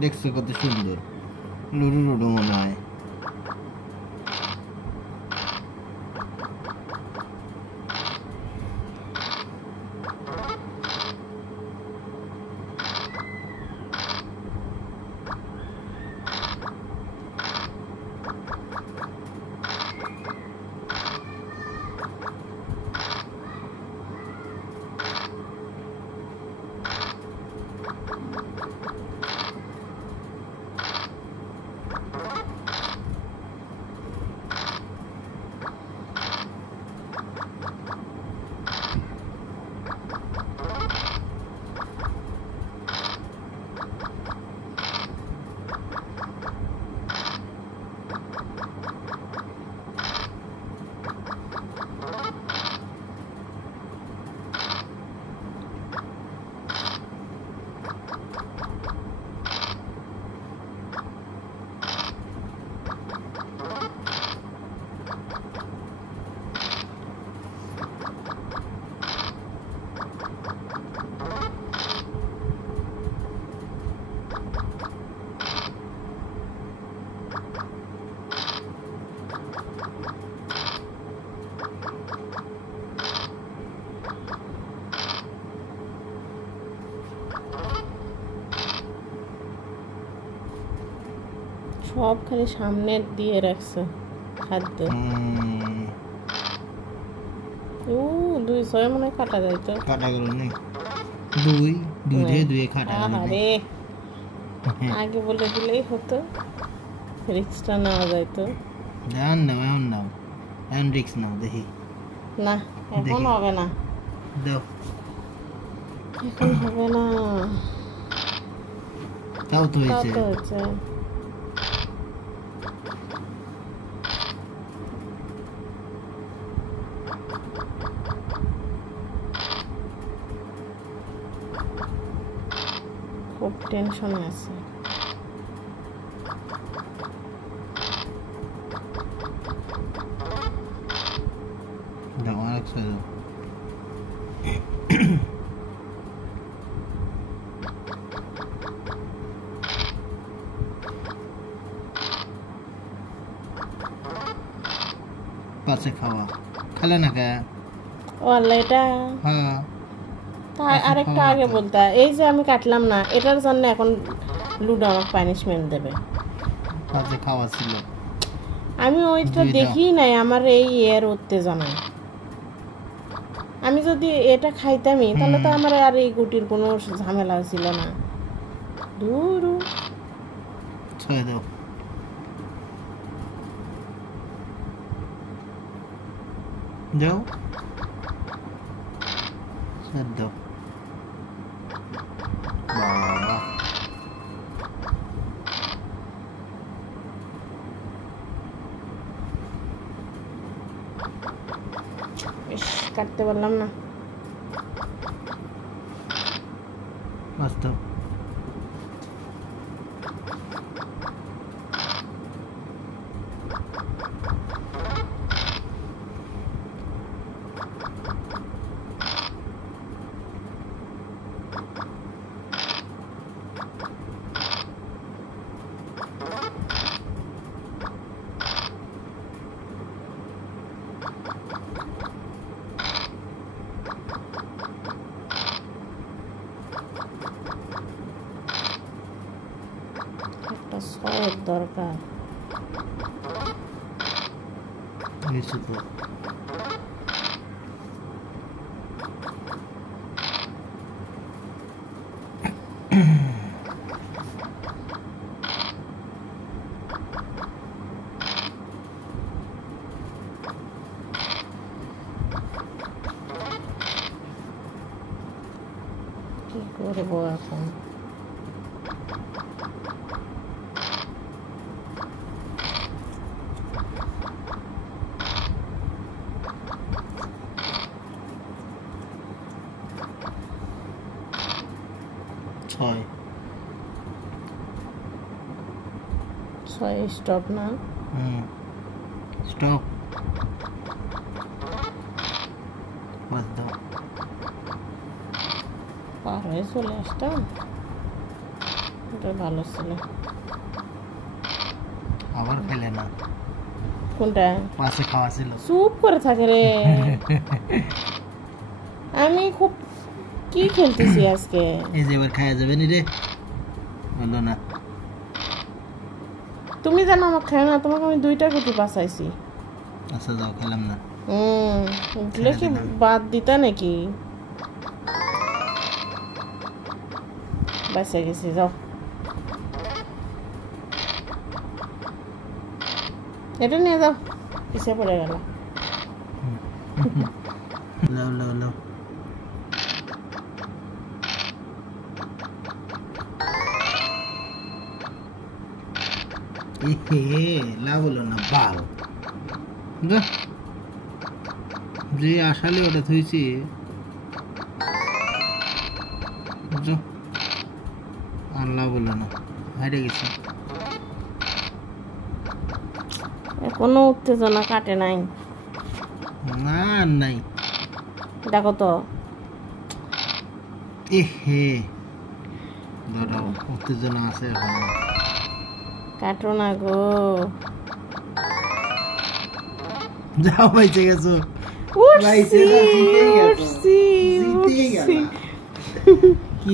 দেখছো কত সুন্দর লুডু লুডু মনে হয়। সব খালি সামনে দিয়ে রাখছে খাদ্য। ও 200 মনে কাটা যাইতো, কাটা গেল নেই, দুই দুই কাটা গেল। আরে আগে বলে দিলেই হতো, রিক্সটা নেওয়া যাইতো। জান না এমন নাও, এমন রিক্স নাও দেখি। না এখন হবে না, দাও এখন হবে না। তাও তো হয়েছে। খুব টেনশনে আছে। দাও আরেকটা দাও। পাশে খাওয়া খেলে না কে? ও আল্লাহ, এটা হ্যাঁ তাই আরেকটা আগে বলতে, এই যে আমি কাটলাম না এটার জন্য এখন লুডো আমাকে পানিশমেন্ট দেবে। পাশে খাওয়া ছিল, আমি ওইটা দেখি নাই, আমার এই এর উত্তেজনায়। আমি যদি এটা খাইতামই তাহলে তো আমার আর এই গুটির কোনো ঝামেলা ছিল না। দূর ছয় দাও। দাও ছয় দাও। বাবা কাটতে পারলাম না। বাস্তব একটা সয়ের দরকার। হয়েছে তো। কি করবো এখন? ছয় স্টপ না, স্টপ। বাদ দাও। পার হয়ে চলে আসতাম। ওটা ভালো ছিল। আবার খেলে না, কোনটা পাশে খাওয়া ছিল। চুপ করে থাকে রে। আমি খুব কি খেলতেছি আজকে। এই যে এবার খাওয়া যাবে নি রে, বলো না। তুমি জানো আমার খায় না, তোমাকে আমি 2টা গুটি বাঁচাইছি। আচ্ছা যাও, খেলাম না। উঠলে কি বাদ দিতা নাকি? বাঁচা গেছি, যাও। এটা নিয়ে যাও, পিছিয়ে পড়ে গেল। লাও লাও লাও। লাভ হলো না, বাল যে আসালে ওটা থইছি। আর লাভ হলো না, হারিয়ে গেছে। কোনো উত্তেজনা কাটে নাই না, নাই। দেখো তো, এহে ধরো উত্তেজনা আছে এখন। কাটো না গো। যাও, বাইচে গেছো। উঠছি, উঠছি, উঠছি। কি